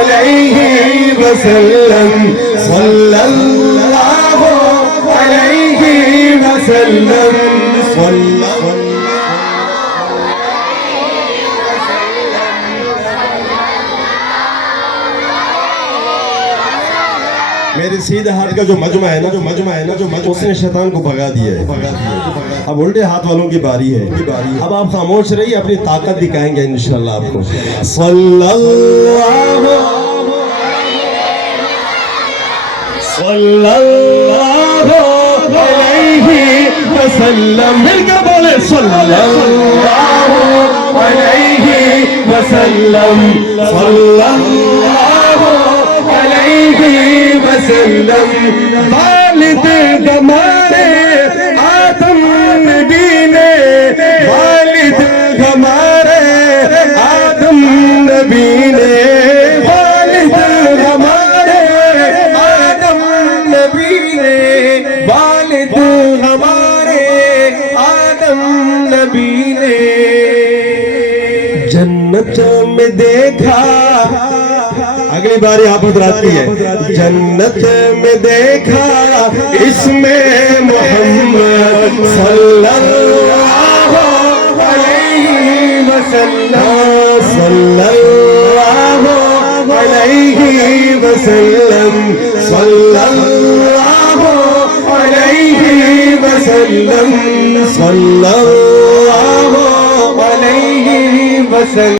علیہ وسلم صلی اللہ علیہ وسلم صلی میرے سیدھے ہاتھ کا جو مجمع ہے نا اس نے شیطان کو بھگا دیا ہے. اب الٹے ہاتھ والوں کی باری ہے. اب آپ خاموش رہیے, اپنی طاقت دکھائیں گے انشاءاللہ آپ کو. صلی اللہ علیہ وسلم. مل کے بولے صلی اللہ علیہ وسلم صلی اللہ علیہ وسلم. والد ہمارے آدم نبی نے, والد ہمارے آدم نبی نے, والد ہمارے آدم نبی نے, والد ہمارے آدم نبی نے. جنت میں دیکھا, اگلی باری آپ حضرات کی ہے. جنت میں دیکھا اس میں محمد صلی اللہ علیہ وسلم صلی اللہ علیہ وسلم صلی اللہ علیہ وسلم صلی اللہ علیہ وسلم.